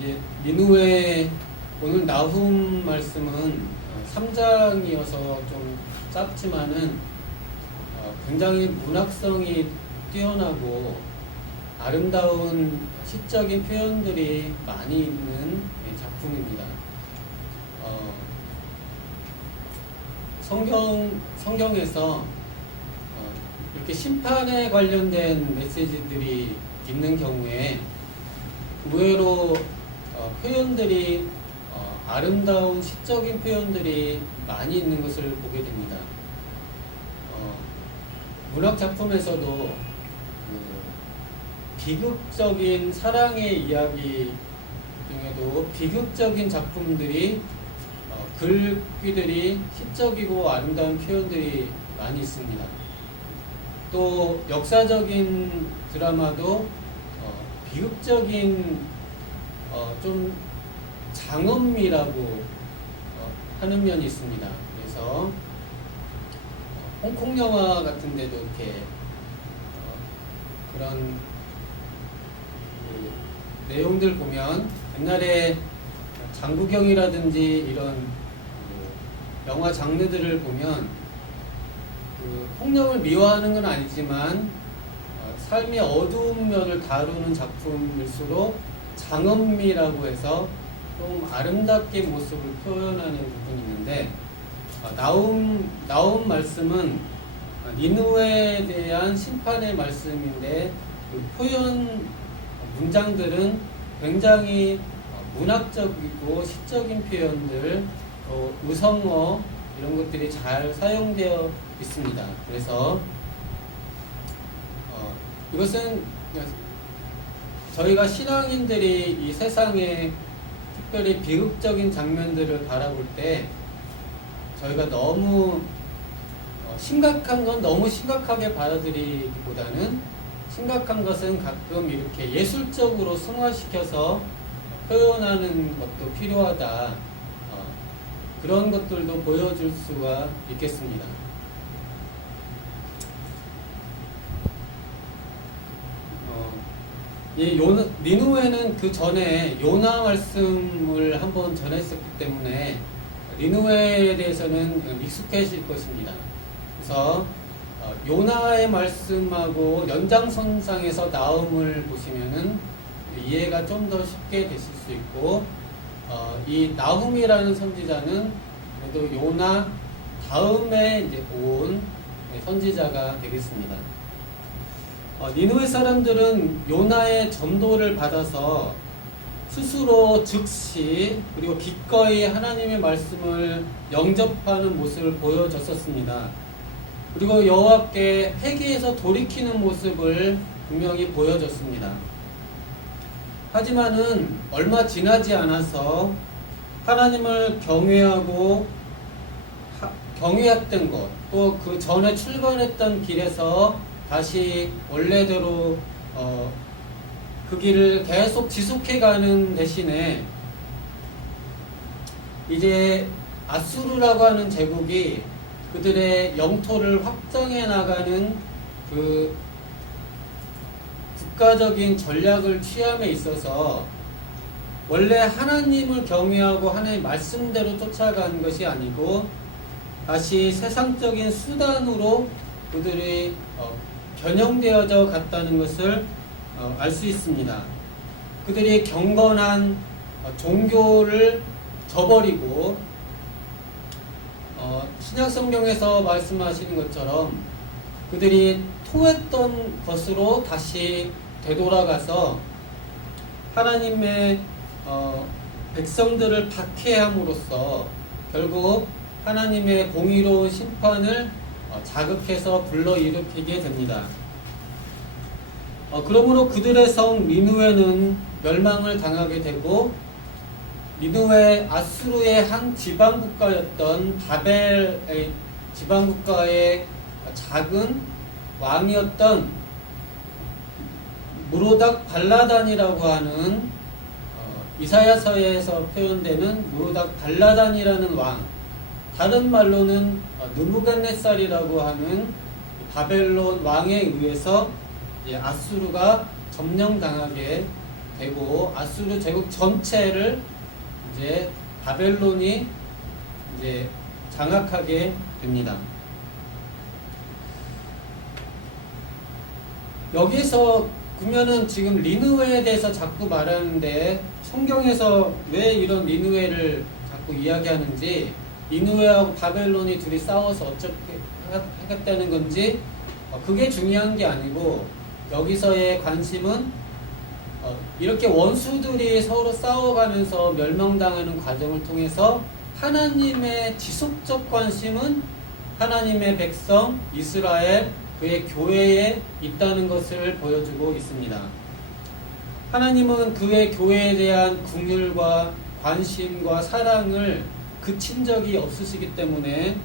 이제 니느웨 오늘 나훔 말씀은 3장이어서 좀 짧지만은 굉장히 문학성이 뛰어나고 아름다운 시적인 표현들이 많이 있는 작품입니다. 성경에서 이렇게 심판에 관련된 메시지들이 있는 경우에 의외로 표현들이 아름다운 시적인 표현들이 많이 있는 것을 보게 됩니다. 문학 작품에서도 비극적인 사랑의 이야기 중에도 비극적인 작품들이 글귀들이 시적이고 아름다운 표현들이 많이 있습니다. 또 역사적인 드라마도 비극적인 좀 장엄미라고 하는 면이 있습니다. 그래서 홍콩 영화 같은 데도 이렇게 그런 내용들 보면 옛날에 장국영이라든지 이런 영화 장르들을 보면 폭력을 미화하는 건 아니지만 삶의 어두운 면을 다루는 작품일수록 장엄미라고 해서 좀 아름답게 모습을 표현하는 부분이 있는데 나훔 말씀은 니느웨에 대한 심판의 말씀인데 그 표현 문장들은 굉장히 문학적이고 시적인 표현들, 의성어 이런 것들이 잘 사용되어 있습니다. 그래서 이것은 저희가 신앙인들이 이 세상에 특별히 비극적인 장면들을 바라볼 때 저희가 너무 심각한 건 너무 심각하게 받아들이기보다는 심각한 것은 가끔 이렇게 예술적으로 승화시켜서 표현하는 것도 필요하다. 그런 것들도 보여줄 수가 있겠습니다. 니느웨는 그 전에 요나 말씀을 한번 전했었기 때문에 니느웨에 대해서는 익숙해질 것입니다. 그래서 요나의 말씀하고 연장선상에서 나훔을 보시면은 이해가 좀 더 쉽게 되실 수 있고, 이 나훔이라는 선지자는 그래도 요나 다음에 이제 온 선지자가 되겠습니다. 니느웨 사람들은 요나의 전도를 받아서 스스로 즉시 그리고 기꺼이 하나님의 말씀을 영접하는 모습을 보여줬었습니다. 그리고 여호와께 회개해서 돌이키는 모습을 분명히 보여줬습니다. 하지만은 얼마 지나지 않아서 하나님을 경외했던 것, 또 그 전에 출발했던 길에서 다시 원래대로 그 길을 계속 지속해가는 대신에 이제 아수르라고 하는 제국이 그들의 영토를 확장해 나가는 그 국가적인 전략을 취함에 있어서 원래 하나님을 경외하고 하나님의 말씀대로 쫓아가는 것이 아니고 다시 세상적인 수단으로 그들이 변형되어져 갔다는 것을 알 수 있습니다. 그들이 경건한 종교를 저버리고 신약성경에서 말씀하시는 것처럼 그들이 토했던 것으로 다시 되돌아가서 하나님의 백성들을 박해함으로써 결국 하나님의 공의로운 심판을 자극해서 불러일으키게 됩니다. 그러므로 그들의 성 니느웨는 멸망을 당하게 되고 니느웨 아수르의 한 지방국가였던 바벨의 지방국가의 작은 왕이었던 무로닥 발라단이라고 하는 이사야서에서 표현되는 무로닥 발라단이라는 왕, 다른 말로는 느부갓네살이라고 하는 바벨론 왕에 의해서 아수르가 점령당하게 되고 아수르 제국 전체를 이제 바벨론이 이제 장악하게 됩니다. 여기서 보면은 지금 니느웨에 대해서 자꾸 말하는데 성경에서 왜 이런 니느웨를 자꾸 이야기하는지, 니느웨하고 바벨론이 둘이 싸워서 어떻게 하겠다는 건지 그게 중요한 게 아니고, 여기서의 관심은 이렇게 원수들이 서로 싸워가면서 멸망당하는 과정을 통해서 하나님의 지속적 관심은 하나님의 백성 이스라엘, 그의 교회에 있다는 것을 보여주고 있습니다. 하나님은 그의 교회에 대한 긍휼과 관심과 사랑을 그친 적이 없으시기 때문에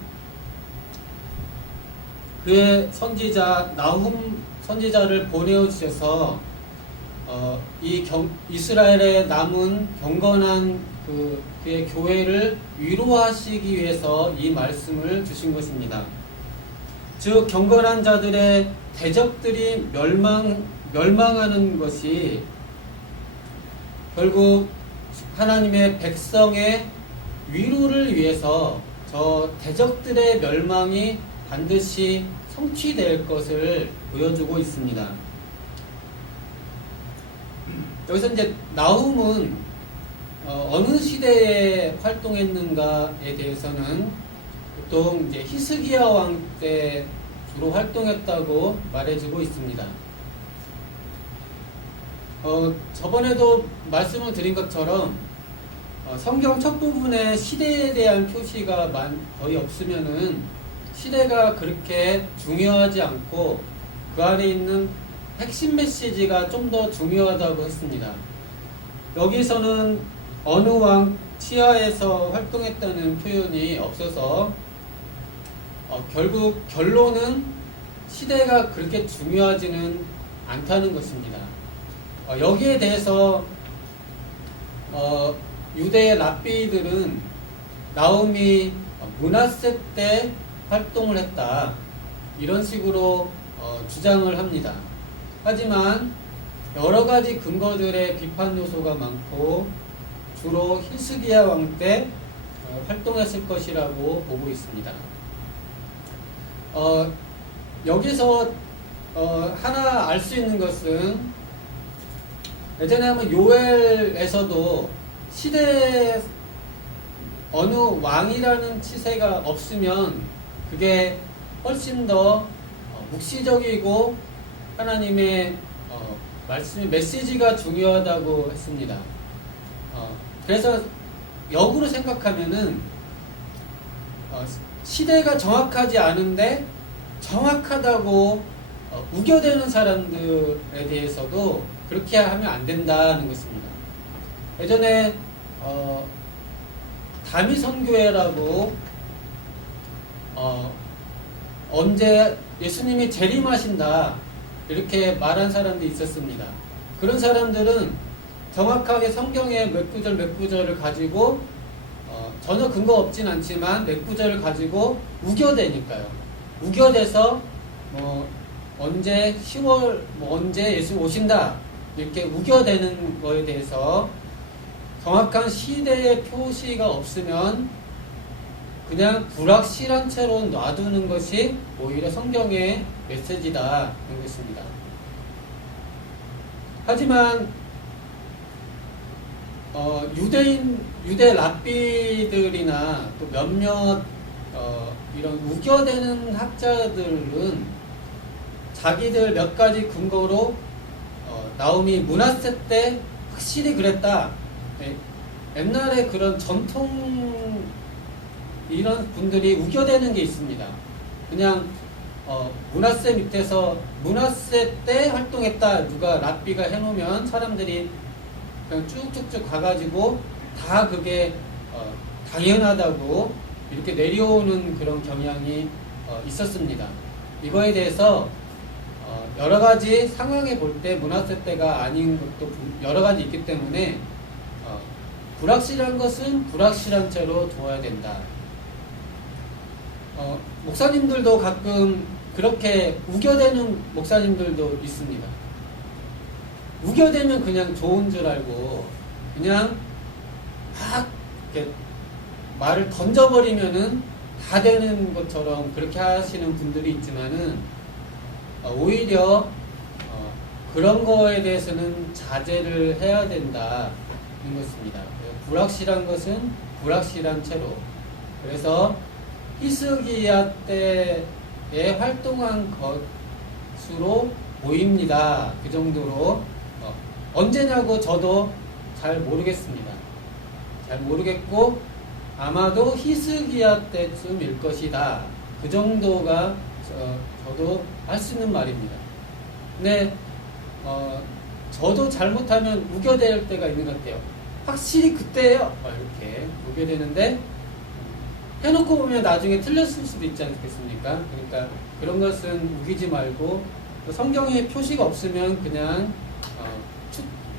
그의 선지자 나훔 선지자를 보내어 주셔서 이스라엘에 남은 경건한 그의 교회를 위로하시기 위해서 이 말씀을 주신 것입니다. 즉 경건한 자들의 대적들이 멸망하는 것이 결국 하나님의 백성의 위로를 위해서 저 대적들의 멸망이 반드시 성취될 것을 보여주고 있습니다. 여기서 이제 나훔은 어느 시대에 활동했는가에 대해서는 보통 이제 히스기야 왕 때 주로 활동했다고 말해주고 있습니다. 저번에도 말씀을 드린 것처럼 성경 첫 부분에 시대에 대한 표시가 거의 없으면은 시대가 그렇게 중요하지 않고 그 안에 있는 핵심 메시지가 좀 더 중요하다고 했습니다. 여기서는 어느 왕 치하에서 활동했다는 표현이 없어서 결국 결론은 시대가 그렇게 중요하지는 않다는 것입니다. 여기에 대해서 유대의 랍비들은 나훔이 므낫세 때 활동을 했다, 이런 식으로 주장을 합니다. 하지만 여러 가지 근거들의 비판 요소가 많고 주로 히스기야 왕 때 활동했을 것이라고 보고 있습니다. 여기서 하나 알 수 있는 것은, 예전에 한번 요엘에서도 시대에 어느 왕이라는 치세가 없으면 그게 훨씬 더 묵시적이고 하나님의 말씀의 메시지가 중요하다고 했습니다. 그래서 역으로 생각하면은 시대가 정확하지 않은데 정확하다고 우겨대는 사람들에 대해서도 그렇게 하면 안 된다는 것입니다. 예전에 다미선교회라고 언제 예수님이 재림하신다 이렇게 말한 사람도 있었습니다. 그런 사람들은 정확하게 성경의 몇 구절을 가지고 전혀 근거 없진 않지만 몇 구절을 가지고 우겨대니까요. 우겨대서 언제 10월 언제 예수 오신다 이렇게 우겨대는 거에 대해서 정확한 시대의 표시가 없으면 그냥 불확실한 채로 놔두는 것이 오히려 성경의 메시지다 하는 것입니다. 하지만 유대 랍비들이나 또 몇몇 이런 우겨대는 학자들은 자기들 몇 가지 근거로 나훔이 므낫세 때 확실히 그랬다. 네. 옛날에 그런 전통 이런 분들이 우겨대는 게 있습니다. 그냥 므낫세 밑에서 므낫세 때 활동했다 누가 랍비가 해놓으면 사람들이 그냥 쭉쭉쭉 가가지고 다 그게 당연하다고 이렇게 내려오는 그런 경향이 있었습니다. 이거에 대해서 여러 가지 상황에 볼 때 므낫세 때가 아닌 것도 여러 가지 있기 때문에 불확실한 것은 불확실한 채로 둬야 된다. 목사님들도 가끔 그렇게 우겨대는 목사님들도 있습니다. 우겨대면 그냥 좋은 줄 알고 그냥 막 이렇게 말을 던져버리면은 다 되는 것처럼 그렇게 하시는 분들이 있지만은 오히려 그런 거에 대해서는 자제를 해야 된다는 것입니다. 불확실한 것은 불확실한 채로. 그래서 히스기야 때에 활동한 것으로 보입니다. 그 정도로 언제냐고 저도 잘 모르겠습니다. 잘 모르겠고 아마도 히스기야 때쯤일 것이다. 그 정도가 저도 할 수 있는 말입니다. 근데 저도 잘못하면 우겨댈 때가 있는 것 같아요. 확실히 그때예요. 이렇게 우겨대는데 해놓고 보면 나중에 틀렸을 수도 있지 않겠습니까? 그러니까 그런 것은 우기지 말고 성경에 표시가 없으면 그냥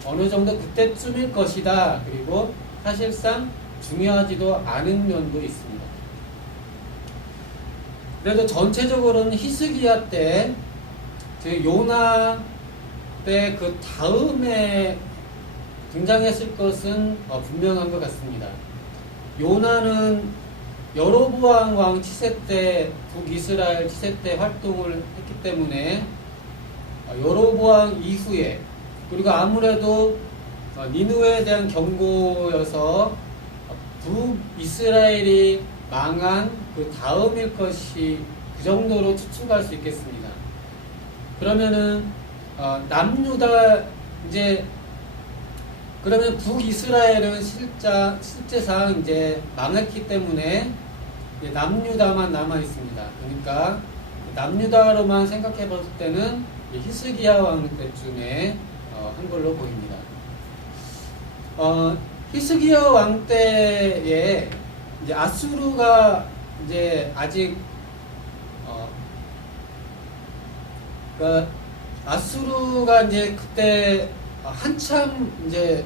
어느 정도 그때쯤일 것이다. 그리고 사실상 중요하지도 않은 면도 있습니다. 그래도 전체적으로는 히스기야 때, 즉 요나 때 그 다음에 등장했을 것은 분명한 것 같습니다. 요나는 여로보암 왕 치세 때, 북이스라엘 치세 때 활동을 했기 때문에 여로보암 이후에, 그리고 아무래도 니느웨에 대한 경고여서 북이스라엘이 망한 그 다음일 것이 그 정도로 추측할 수 있겠습니다. 그러면은 남유다 이제 그러면 북이스라엘은 실제상 이제 망했기 때문에 이제 남유다만 남아 있습니다. 그러니까 남유다로만 생각해 봤을 때는 히스기야 왕 때쯤에 한 걸로 보입니다. 히스기야 왕 때에 이제 아수르가 이제 아직 그러니까 아수르가 이제 그때 한참 이제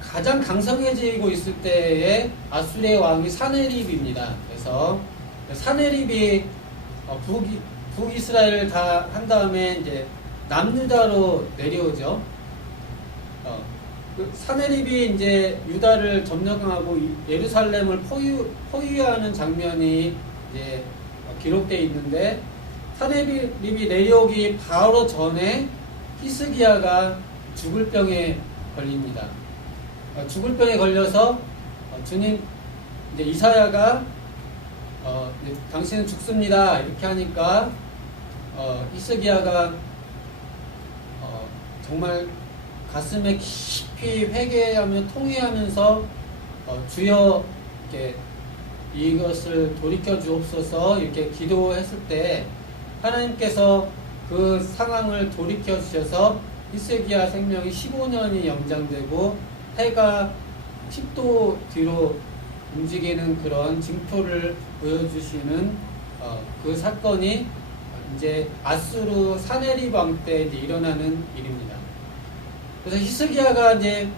가장 강성해지고 있을 때에 아수르의 왕이 사네립입니다. 그래서 사네립이 북이스라엘을 다 한 다음에 이제 남유다로 내려오죠. 사네립이 이제 유다를 점령하고 예루살렘을 포위하는 장면이 이제 기록되어 있는데 사네립이 내려오기 바로 전에 히스기야가 죽을 병에 걸립니다. 죽을 병에 걸려서 주님 이제 이사야가 당신은 죽습니다 이렇게 하니까 히스기야가 정말 가슴에 깊이 회개하며 통회하면서 주여 이렇게 이것을 돌이켜 주옵소서 이렇게 기도했을 때 하나님께서 그 상황을 돌이켜 주셔서 히스기야 생명이 15년이 연장되고 해가 10도 뒤로 움직이는 그런 징표를 보여주시는 그 사건이 이제 아수르 사네립 왕 때 일어나는 일입니다. 그래서 히스기야가 이제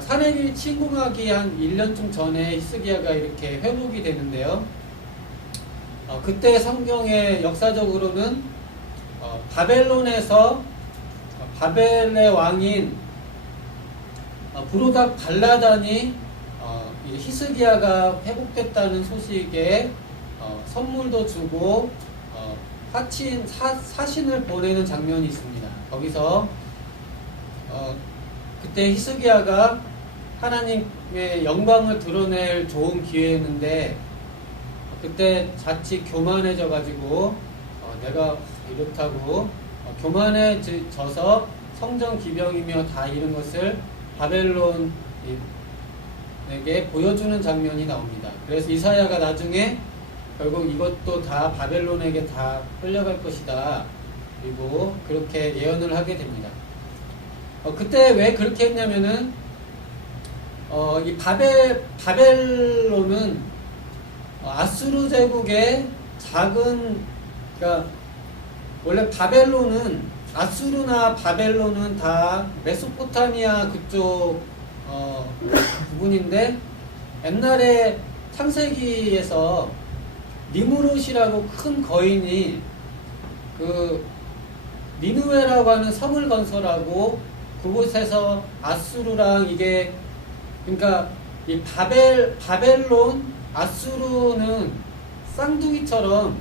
사네립이 침공하기 한 1년쯤 전에 히스기야가 이렇게 회복이 되는데요. 그때 성경의 역사적으로는 바벨론에서 바벨의 왕인 브로닥 발라단이 히스기야가 회복됐다는 소식에 선물도 주고 사신을 보내는 장면이 있습니다. 거기서 그때 히스기야가 하나님의 영광을 드러낼 좋은 기회였는데 그때 자칫 교만해져 가지고 내가 이렇다고 교만해져서 성전 기병이며 다 이런 것을 바벨론에게 보여주는 장면이 나옵니다. 그래서 이사야가 나중에 결국 이것도 다 바벨론에게 다 끌려갈 것이다. 그리고 그렇게 예언을 하게 됩니다. 그때 왜 그렇게 했냐면은 이 바벨론은 아수르 제국의 작은 그러니까 원래 바벨론은 아수르나 바벨론은 다 메소포타미아 그쪽 부분인데 옛날에 창세기에서 니무롯이라고 큰 거인이 그 니느웨라고 하는 성을 건설하고 그곳에서 아수르랑 이게 그러니까 이 바벨론 아수르는 쌍둥이처럼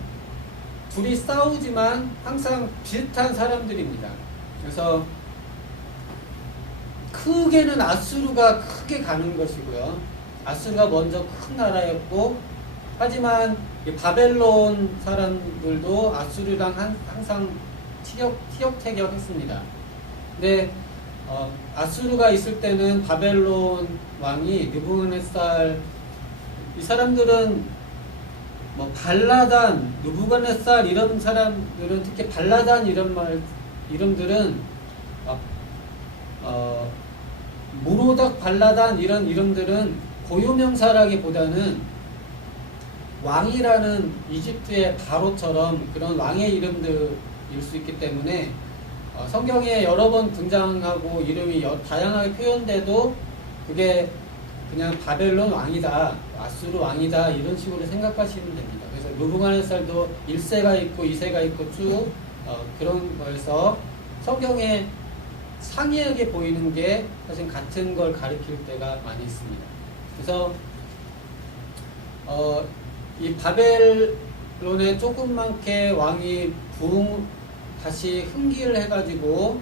둘이 싸우지만 항상 비슷한 사람들입니다. 그래서 크게는 아수르가 크게 가는 것이고요. 아수르가 먼저 큰 나라였고, 하지만 이 바벨론 사람들도 아수르랑 항상 티격태격했습니다. 근데 아수르가 있을 때는 바벨론 왕이 느부갓네살, 이 사람들은 뭐 발라단, 느부갓네살 이런 사람들은, 특히 발라단 이름들은 무로닥 발라단 이런 이름들은 고유명사라기보다는 왕이라는 이집트의 바로처럼 그런 왕의 이름들일 수 있기 때문에 성경에 여러 번 등장하고 이름이 다양하게 표현돼도 그게 그냥 바벨론 왕이다, 아수르 왕이다 이런 식으로 생각하시면 됩니다. 그래서 느부갓네살도 1세가 있고 2세가 있고 쭉 그런 거에서 성경에 상이하게 보이는 게 사실 같은 걸 가리킬 때가 많이 있습니다. 그래서 이 바벨론의 조그맣게 왕이 다시 흥기를 해가지고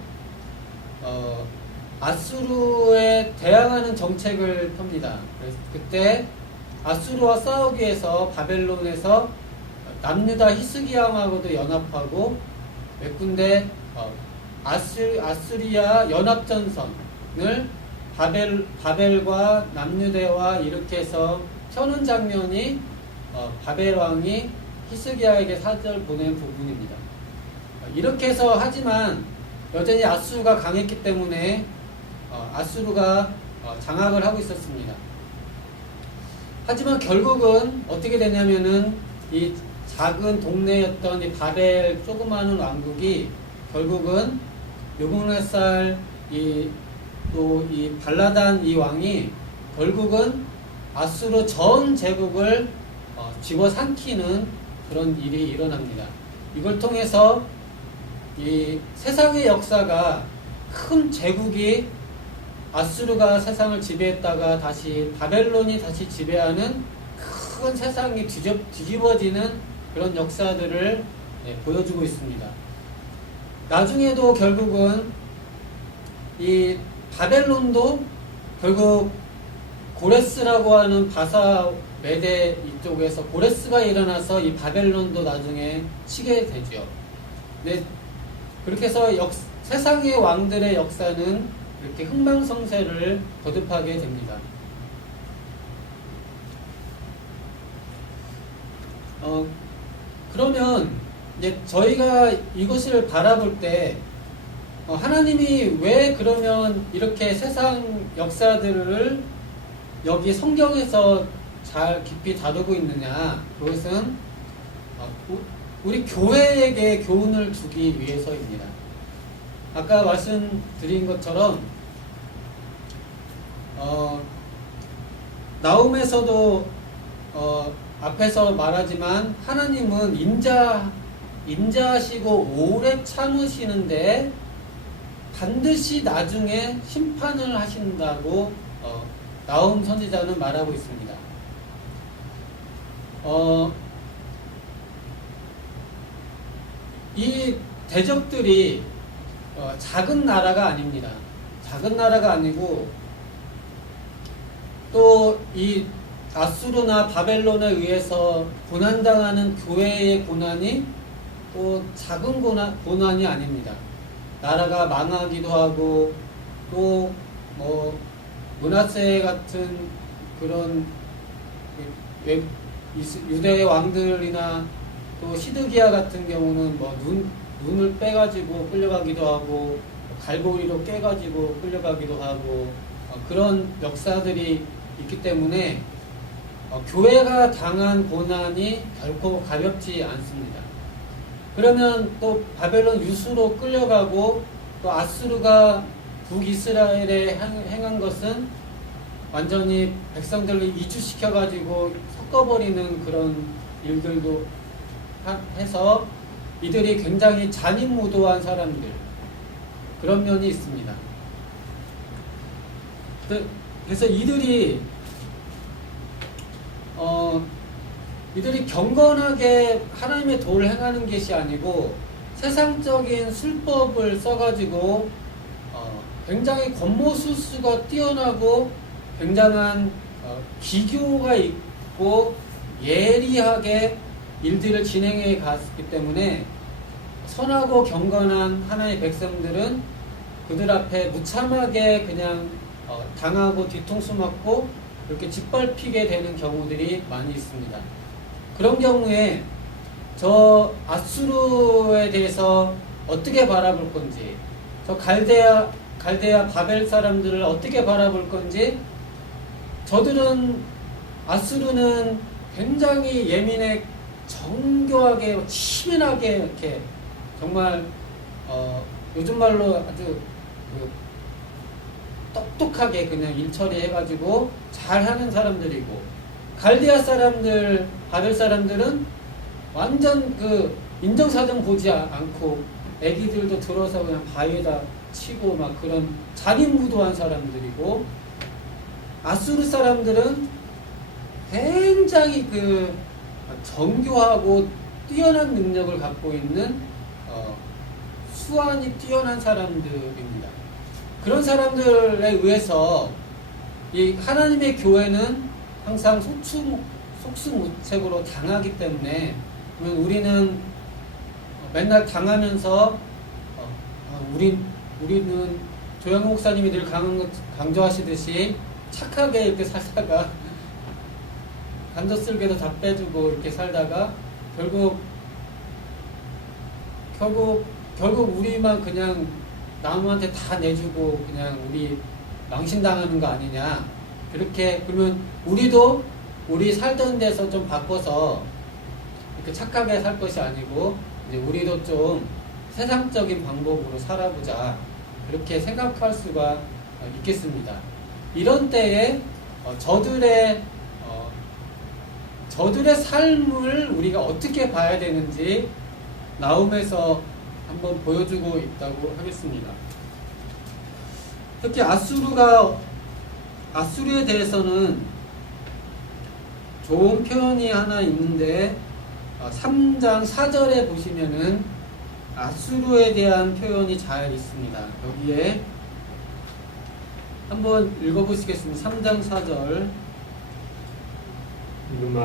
아수르에 대항하는 정책을 펴니다. 그래서 그때 아수르와 싸우기 위해서 바벨론에서 남유다 히스기야 왕하고도 연합하고 몇 군데 아수리아 연합전선을 바벨과 남유대와 이렇게 해서 펴는 장면이 바벨 왕이 히스기야에게 사절을 보낸 부분입니다. 이렇게 해서 하지만 여전히 아수르가 강했기 때문에 아수르가 장악을 하고 있었습니다. 하지만 결국은 어떻게 되냐면은 이 작은 동네였던 이 바벨 조그마한 왕국이 결국은 느부갓네살 또 이 발라단 이 왕이 결국은 아수르 전 제국을 집어삼키는 그런 일이 일어납니다. 이걸 통해서 이 세상의 역사가 큰 제국이 아수르가 세상을 지배했다가 다시 바벨론이 다시 지배하는 큰 세상이 뒤집어지는 그런 역사들을 보여주고 있습니다. 나중에도 결국은 이 바벨론도 결국 고레스라고 하는 바사 메대 이쪽에서 고레스가 일어나서 이 바벨론도 나중에 치게 되죠. 네, 그렇게 해서 세상의 왕들의 역사는 이렇게 흥망성쇠를 거듭하게 됩니다. 그러면 이제 저희가 이것을 바라볼 때 하나님이 왜 그러면 이렇게 세상 역사들을 여기 성경에서 잘 깊이 다루고 있느냐? 그것은 우리 교회에게 교훈을 주기 위해서입니다. 아까 말씀드린 것처럼 나움에서도 앞에서 말하지만 하나님은 인자하시고 오래 참으시는데 반드시 나중에 심판을 하신다고 나움 선지자는 말하고 있습니다. 이 대적들이 작은 나라가 아닙니다. 작은 나라가 아니고 또 이 아수르나 바벨론에 의해서 고난당하는 교회의 고난이 또 작은 고난이 아닙니다. 나라가 망하기도 하고 또 뭐 므낫세 같은 그런 유대 왕들이나 또 시드기야 같은 경우는 뭐 눈을 빼가지고 끌려가기도 하고 갈고리로 깨가지고 끌려가기도 하고 그런 역사들이 있기 때문에 교회가 당한 고난이 결코 가볍지 않습니다. 그러면 또 바벨론 유수로 끌려가고 또 아수르가 북이스라엘에 행한 것은 완전히 백성들을 이주시켜가지고 섞어버리는 그런 일들도 해서 이들이 굉장히 잔인무도한 사람들, 그런 면이 있습니다. 그래서 이들이 경건하게 하나님의 도를 행하는 것이 아니고 세상적인 술법을 써가지고 굉장히 겉모술수가 뛰어나고 굉장한 기교가 있고 예리하게 일들을 진행해 갔기 때문에 선하고 경건한 하나님의 백성들은 그들 앞에 무참하게 그냥 당하고 뒤통수 맞고 이렇게 짓밟히게 되는 경우들이 많이 있습니다. 그런 경우에 저 아수르에 대해서 어떻게 바라볼 건지, 저 갈대아 바벨 사람들을 어떻게 바라볼 건지, 저들은 아수르는 굉장히 예민해, 정교하게 치밀하게 이렇게 정말 요즘 말로 아주 똑똑하게 그냥 일 처리해가지고 잘하는 사람들이고, 갈대아 사람들, 바벨 사람들은 완전 인정사정 보지 않고 애기들도 들어서 그냥 바위에다 치고 막 그런 잔인무도한 사람들이고, 아수르 사람들은 굉장히 정교하고 뛰어난 능력을 갖고 있는 수완이 뛰어난 사람들입니다. 그런 사람들에 의해서 이 하나님의 교회는 항상 속수무책으로 당하기 때문에 우리는 맨날 당하면서 우리는 조영 목사님이 늘 강조하시듯이 착하게 이렇게 살다가 간접슬개도 다 빼주고 이렇게 살다가 결국 우리만 그냥 남한테 다 내주고 그냥 우리 망신당하는 거 아니냐. 그렇게 그러면 우리도 우리 살던 데서 좀 바꿔서 이렇게 착하게 살 것이 아니고 이제 우리도 좀 세상적인 방법으로 살아보자. 그렇게 생각할 수가 있겠습니다. 이런 때에 저들의 삶을 우리가 어떻게 봐야 되는지 나움에서 한번 보여주고 있다고 하겠습니다. 특히 아수르에 대해서는 좋은 표현이 하나 있는데 3장 4절에 보시면은 아수르에 대한 표현이 잘 있습니다. 여기에 한번 읽어보시겠습니다. 3장 4절.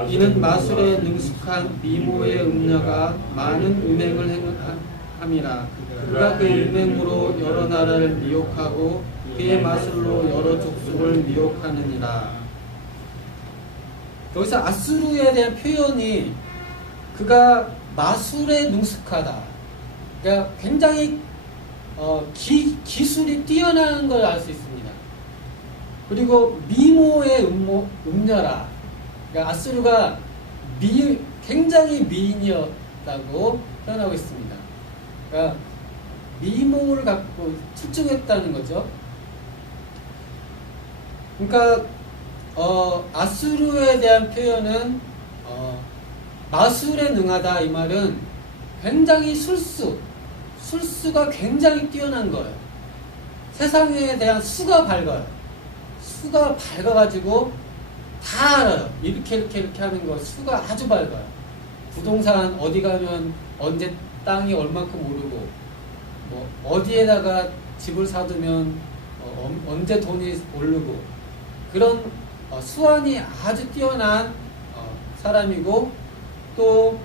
이는 마술에 능숙한 미모의 음녀가 많은 음행을 함이라. 그가 그 음행으로 여러 나라를 미혹하고 그의 마술로 여러 족속을 미혹하느니라. 여기서 아수르에 대한 표현이 그가 마술에 능숙하다. 그러니까 굉장히 기술이 뛰어난 걸 알 수 있습니다. 그리고 미모의 음녀라. 그러니까 아수르가 굉장히 미인이었다고 표현하고 있습니다. 그러니까 미모를 갖고 출중했다는 거죠. 그러니까 아수르에 대한 표현은 마술에 능하다 이 말은 굉장히 술수가 굉장히 뛰어난 거예요. 세상에 대한 수가 밝아요. 수가 밝아가지고 다 알아요. 이렇게 하는 거 수가 아주 밝아요. 부동산 어디 가면 언제 땅이 얼만큼 오르고 뭐 어디에다가 집을 사두면 언제 돈이 오르고 그런 수완이 아주 뛰어난 사람이고 또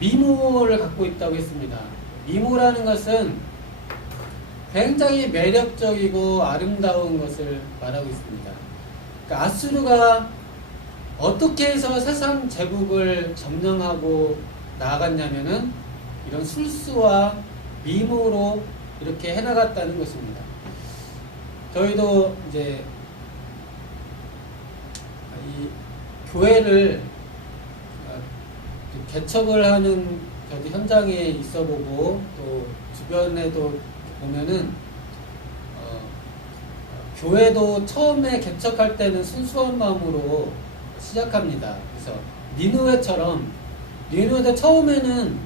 미모를 갖고 있다고 했습니다. 미모라는 것은 굉장히 매력적이고 아름다운 것을 말하고 있습니다. 그러니까 아수르가 어떻게 해서 세상 제국을 점령하고 나아갔냐면은 이런 술수와 미모로 이렇게 해나갔다는 것입니다. 저희도 이제 이 교회를 개척을 하는 현장에 있어보고 또 주변에도 보면은 교회도 처음에 개척할 때는 순수한 마음으로 시작합니다. 그래서 니느웨도 처음에는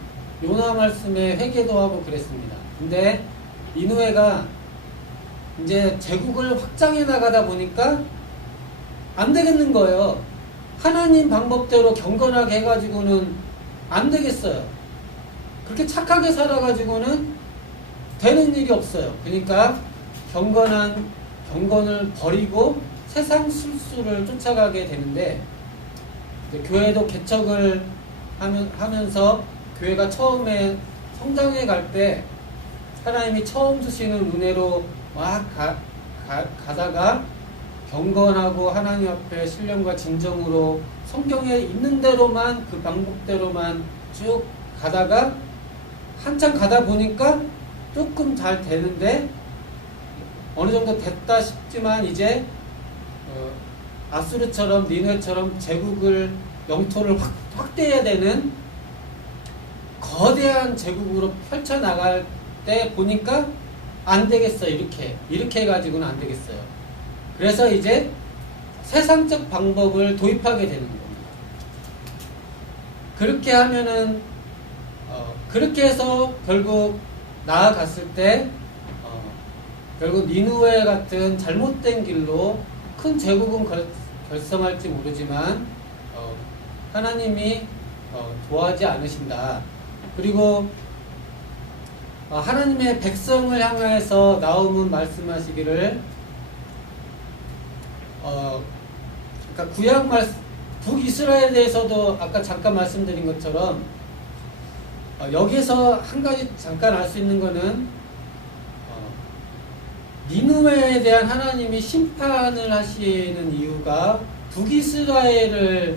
요나 말씀에 회개도 하고 그랬습니다. 근데 니느웨가 이제 제국을 확장해 나가다 보니까 안 되겠는 거예요. 하나님 방법대로 경건하게 해가지고는 안 되겠어요. 그렇게 착하게 살아가지고는 되는 일이 없어요. 그러니까 경건을 버리고 세상 술수를 쫓아가게 되는데, 교회도 개척을 하면서 교회가 처음에 성장해 갈 때 하나님이 처음 주시는 은혜로 막 가다가 경건하고 하나님 앞에 신령과 진정으로 성경에 있는 대로만, 그 방법대로만 쭉 가다가 한참 가다 보니까 조금 잘 되는데 어느 정도 됐다 싶지만 이제 아수르처럼 니느웨처럼 제국을, 영토를 확대해야 되는 거대한 제국으로 펼쳐나갈 때 보니까 안 되겠어요. 이렇게 해가지고는 안 되겠어요. 그래서 이제 세상적 방법을 도입하게 되는 겁니다. 그렇게 하면은 그렇게 해서 결국 나아갔을 때 결국 니느웨 같은 잘못된 길로 큰 제국은 결성할지 모르지만 하나님이 도와하지 않으신다. 그리고 하나님의 백성을 향해서 나움은 말씀하시기를 그러니까 구약 북이스라엘에 대해서도 아까 잠깐 말씀드린 것처럼 여기에서 한 가지 잠깐 알 수 있는 거는 니느웨에 대한 하나님이 심판을 하시는 이유가 북이스라엘에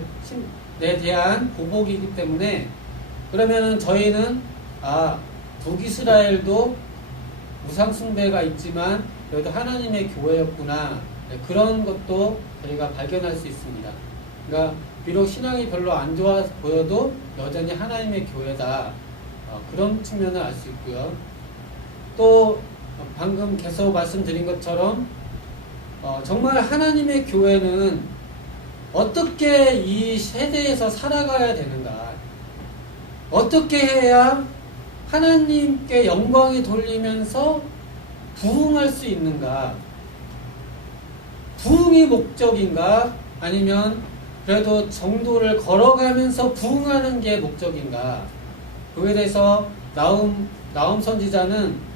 대한 보복이기 때문에, 그러면은 저희는 북이스라엘도 우상숭배가 있지만 그래도 하나님의 교회였구나, 그런 것도 저희가 발견할 수 있습니다. 그러니까 비록 신앙이 별로 안 좋아 보여도 여전히 하나님의 교회다, 그런 측면을 알 수 있고요. 또 방금 계속 말씀드린 것처럼 정말 하나님의 교회는 어떻게 이 세대에서 살아가야 되는가, 어떻게 해야 하나님께 영광이 돌리면서 부흥할 수 있는가, 부흥이 목적인가, 아니면 그래도 정도를 걸어가면서 부흥하는 게 목적인가, 그에 대해서 나움 선지자는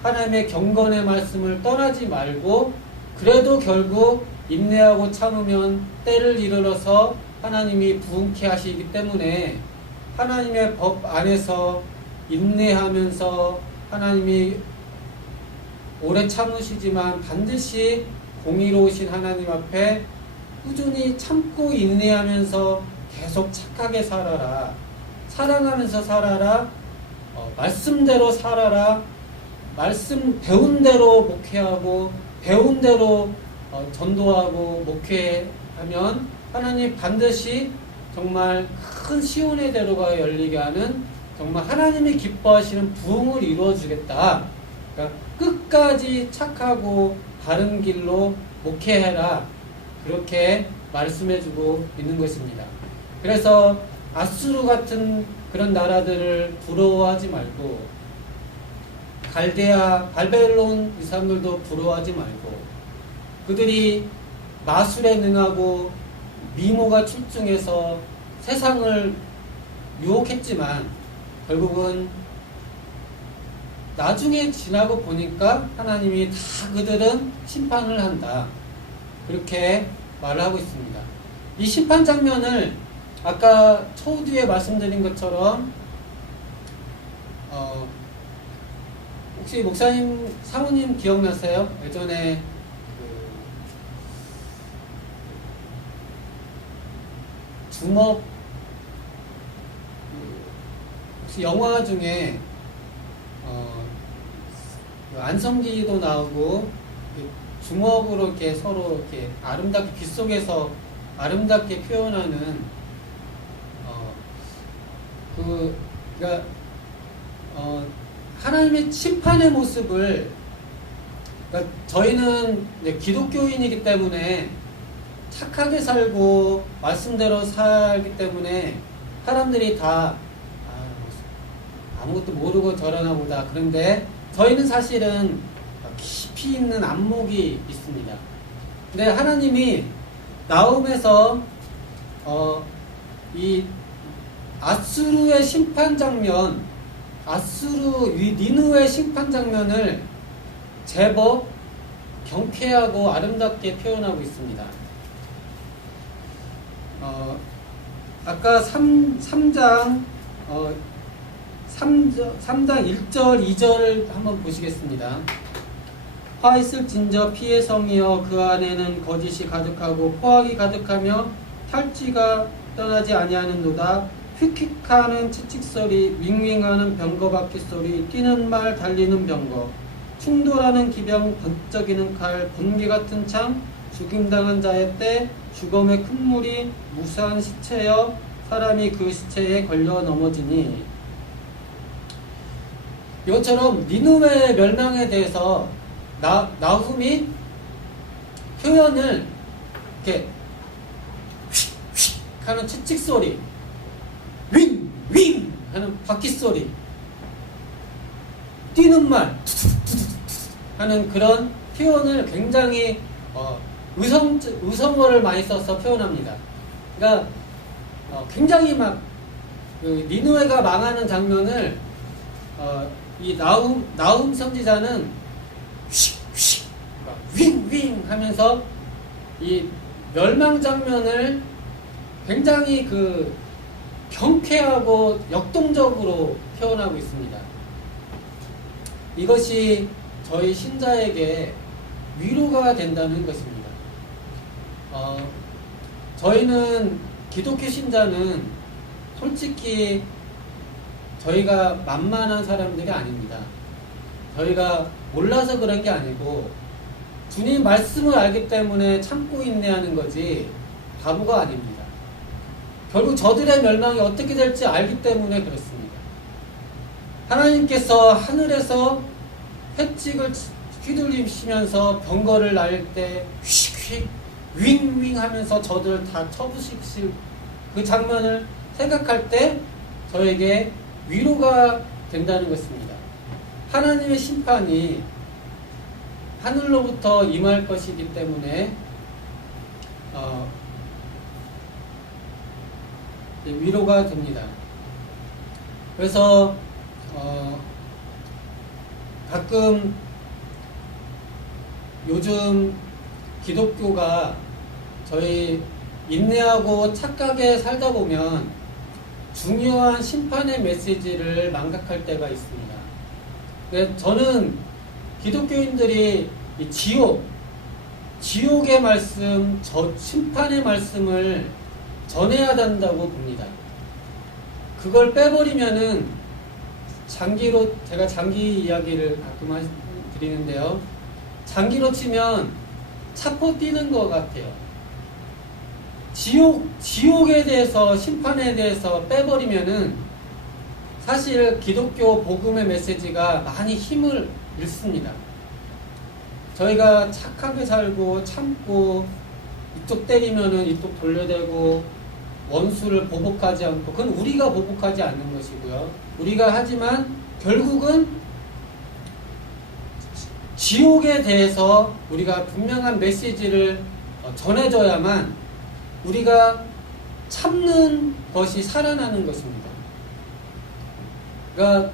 하나님의 경건의 말씀을 떠나지 말고 그래도 결국 인내하고 참으면 때를 이르러서 하나님이 부흥케 하시기 때문에 하나님의 법 안에서 인내하면서 하나님이 오래 참으시지만 반드시 공의로우신 하나님 앞에 꾸준히 참고 인내하면서 계속 착하게 살아라, 사랑하면서 살아라, 말씀대로 살아라, 말씀 배운 대로 목회하고 배운 대로 전도하고 목회하면 하나님 반드시 정말 큰 시온의 대로가 열리게 하는 정말 하나님이 기뻐하시는 부흥을 이루어 주겠다. 그러니까 끝까지 착하고 바른 길로 목회해라, 그렇게 말씀해주고 있는 것입니다. 그래서 아수르 같은 그런 나라들을 부러워하지 말고, 갈대아, 바벨론 이 사람들도 부러워하지 말고, 그들이 마술에 능하고 미모가 출중해서 세상을 유혹했지만 결국은 나중에 지나고 보니까 하나님이 다 그들은 심판을 한다, 그렇게 말을 하고 있습니다. 이 심판 장면을 아까 초두에 말씀드린 것처럼 혹시 목사님, 사모님 기억나세요? 예전에 주먹, 혹시 영화 중에 안성기도 나오고 주먹으로 이렇게 서로 이렇게 아름답게 빗속에서 아름답게 표현하는 그러니까 하나님의 심판의 모습을, 그러니까 저희는 이제 기독교인이기 때문에 착하게 살고 말씀대로 살기 때문에 사람들이 다 아무것도 모르고 저러나 보다. 그런데 저희는 사실은 깊이 있는 안목이 있습니다. 근데 하나님이 나홈에서 이 아수르의 심판 장면, 니느웨의 심판 장면을 제법 경쾌하고 아름답게 표현하고 있습니다. 아까 3장 1절 2절 한번 보시겠습니다. 화 있을진저 피의 성이여 그 안에는 거짓이 가득하고 포악이 가득하며 탈취가 떠나지 아니하는도다. 휙휙하는 치칙소리, 윙윙하는 병거바퀴 소리, 뛰는 말 달리는 병거, 충돌하는 기병, 번쩍이는 칼, 번개 같은 창, 죽임당한 자의 때, 죽음의 큰 물이 무수한 시체여 사람이 그 시체에 걸려 넘어지니. 이것처럼 니느웨의 멸망에 대해서 나훔이 표현을 이렇게 휙휙 하는 치칙 소리, 윙! 윙! 하는 바퀴 소리, 뛰는 말 하는 그런 표현을 굉장히 의성어를 많이 써서 표현합니다. 그러니까 굉장히 막 니느웨가 망하는 장면을 이 나훔 선지자는 휙휙 윙윙 하면서 이 멸망 장면을 굉장히 경쾌하고 역동적으로 표현하고 있습니다. 이것이 저희 신자에게 위로가 된다는 것입니다. 저희는 기독교 신자는 솔직히 저희가 만만한 사람들이 아닙니다. 저희가 몰라서 그런 게 아니고 주님 말씀을 알기 때문에 참고 인내하는 거지 바보가 아닙니다. 결국 저들의 멸망이 어떻게 될지 알기 때문에 그렇습니다. 하나님께서 하늘에서 횟집을 휘둘리시면서 병거를 날 때 휙휙 윙윙 하면서 저들 다 쳐부시실 그 장면을 생각할 때 저에게 위로가 된다는 것입니다. 하나님의 심판이 하늘로부터 임할 것이기 때문에 위로가 됩니다. 그래서 가끔 요즘 기독교가 저희 인내하고 착하게 살다 보면 중요한 심판의 메시지를 망각할 때가 있습니다. 저는 기독교인들이 이 지옥의 말씀, 심판의 말씀을 전해야 된다고 봅니다. 그걸 빼버리면은 제가 장기 이야기를 가끔 드리는데요. 장기로 치면 차포 뛰는 것 같아요. 지옥에 대해서, 심판에 대해서 빼버리면은 사실 기독교 복음의 메시지가 많이 힘을 잃습니다. 저희가 착하게 살고 참고 이쪽 때리면은 이쪽 돌려대고 원수를 보복하지 않고, 그건 우리가 보복하지 않는 것이고요. 우리가 하지만 결국은 지옥에 대해서 우리가 분명한 메시지를 전해줘야만 우리가 참는 것이 살아나는 것입니다. 그러니까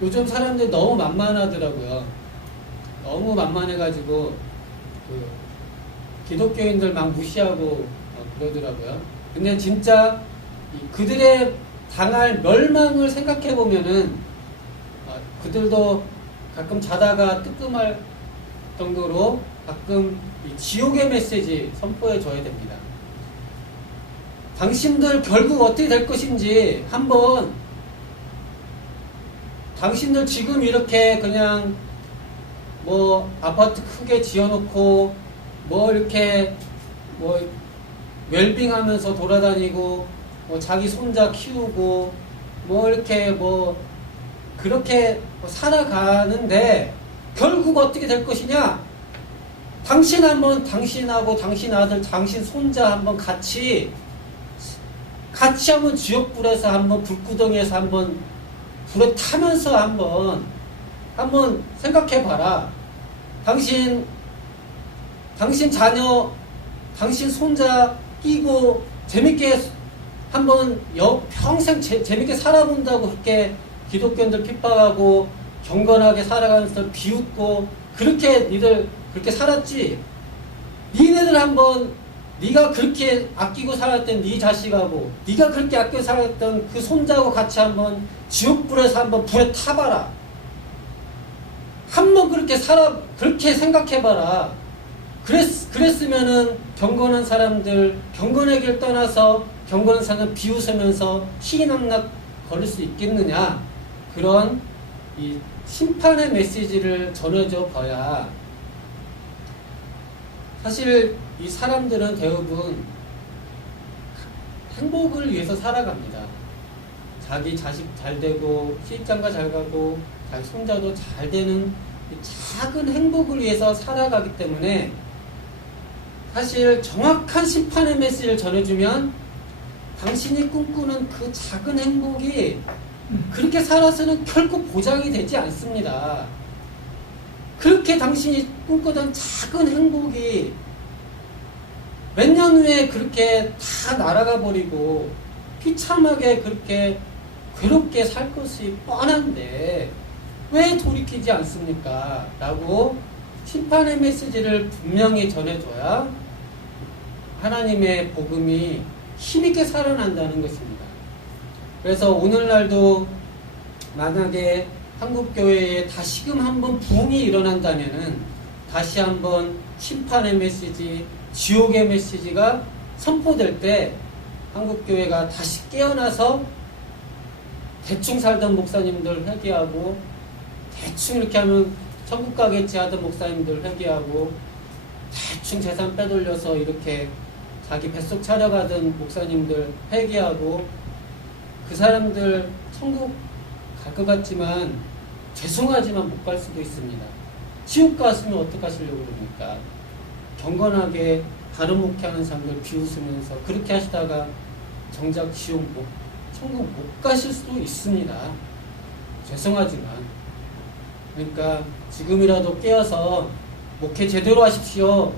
요즘 사람들이 너무 만만하더라고요. 너무 만만해가지고 기독교인들 막 무시하고 그러더라고요. 근데 진짜 그들의 당할 멸망을 생각해 보면은 그들도 가끔 자다가 뜨끔할 정도로 가끔 이 지옥의 메시지 선포해 줘야 됩니다. 당신들 결국 어떻게 될 것인지 한번, 당신들 지금 이렇게 그냥 뭐 아파트 크게 지어놓고 뭐 이렇게 뭐 웰빙하면서 돌아다니고 뭐 자기 손자 키우고 뭐 이렇게 뭐 그렇게 살아가는데 결국 어떻게 될 것이냐? 당신 한번, 당신하고 당신 아들, 당신 손자 한번 같이 한번 지옥불에서 한번 불구덩이에서 한번 불에 타면서 한번 한번 생각해 봐라. 당신 자녀, 당신 손자 끼고 재밌게 한번 평생 재밌게 살아본다고 그렇게 기독교인들 핍박하고 경건하게 살아가면서 비웃고 그렇게 니들 그렇게 살았지? 니네들 한번 네가 그렇게 아끼고 살았던 네 자식하고 네가 그렇게 아끼고 살았던 그 손자하고 같이 한번 지옥불에서 한번 불에 타봐라. 한번 그렇게 생각해봐라. 그랬으면은 경건한 사람들, 경건의 길 떠나서 경건한 사람 비웃으면서 희희낙낙 걸을 수 있겠느냐. 그런 이 심판의 메시지를 전해줘 봐야. 사실 이 사람들은 대부분 행복을 위해서 살아갑니다. 자기 자식 잘 되고 시집장가 잘 가고 자기 손자도 잘 되는 작은 행복을 위해서 살아가기 때문에 사실 정확한 심판의 메시지를 전해주면 당신이 꿈꾸는 그 작은 행복이 그렇게 살아서는 결코 보장이 되지 않습니다. 그렇게 당신이 꿈꾸던 작은 행복이 몇 년 후에 그렇게 다 날아가 버리고 비참하게 그렇게 괴롭게 살 것이 뻔한데 왜 돌이키지 않습니까? 라고 심판의 메시지를 분명히 전해줘야 하나님의 복음이 힘있게 살아난다는 것입니다. 그래서 오늘날도 만약에 한국교회에 다시금 한번 부흥이 일어난다면은 다시 한번 심판의 메시지, 지옥의 메시지가 선포될 때 한국교회가 다시 깨어나서 대충 살던 목사님들 회개하고 대충 이렇게 하면 천국 가겠지 하던 목사님들 회개하고 대충 재산 빼돌려서 이렇게 자기 뱃속 차려가던 목사님들 회개하고 그 사람들 천국 갈 것 같지만 죄송하지만 못 갈 수도 있습니다. 지옥 갔으면 어떡하시려고 그럽니까? 경건하게 바른 목회하는 사람들 비웃으면서 그렇게 하시다가 정작 천국 못 가실 수도 있습니다. 죄송하지만. 그러니까 지금이라도 깨어서 목회 제대로 하십시오.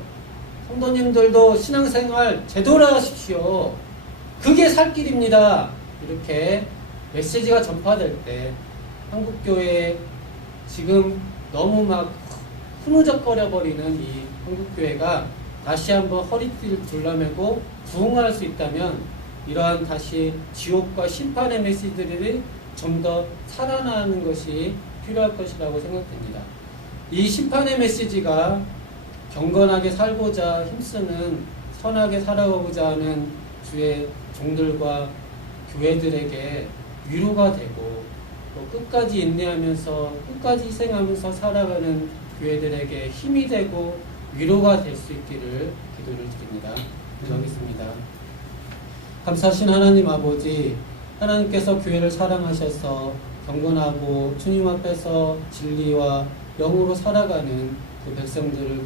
성도님들도 신앙생활 제대로 하십시오. 그게 살 길입니다. 이렇게 메시지가 전파될 때 한국교회에 지금 너무 막 흐느적거려 버리는 이 한국교회가 다시 한번 허리띠를 둘러매고 부흥할 수 있다면 이러한 다시 지옥과 심판의 메시지들이 좀 더 살아나는 것이 필요할 것이라고 생각됩니다. 이 심판의 메시지가 경건하게 살고자 힘쓰는 선하게 살아가고자 하는 주의 종들과 교회들에게 위로가 되고 또 끝까지 인내하면서 끝까지 희생하면서 살아가는 교회들에게 힘이 되고 위로가 될 수 있기를 기도를 드립니다. 기도하겠습니다. 감사하신 하나님 아버지, 하나님께서 교회를 사랑하셔서 경건하고 주님 앞에서 진리와 영으로 살아가는 그 백성들을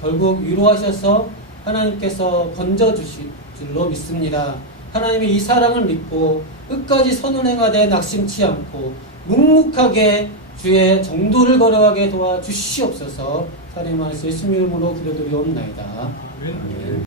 결국 위로하셔서 하나님께서 건져주실 줄로 믿습니다. 하나님의 이 사랑을 믿고 끝까지 선을 행하되 낙심치 않고 묵묵하게 주의 정도를 걸어가게 도와주시옵소서. 하나님 말씀 예수님 이름으로 기도드리옵나이다. 아멘.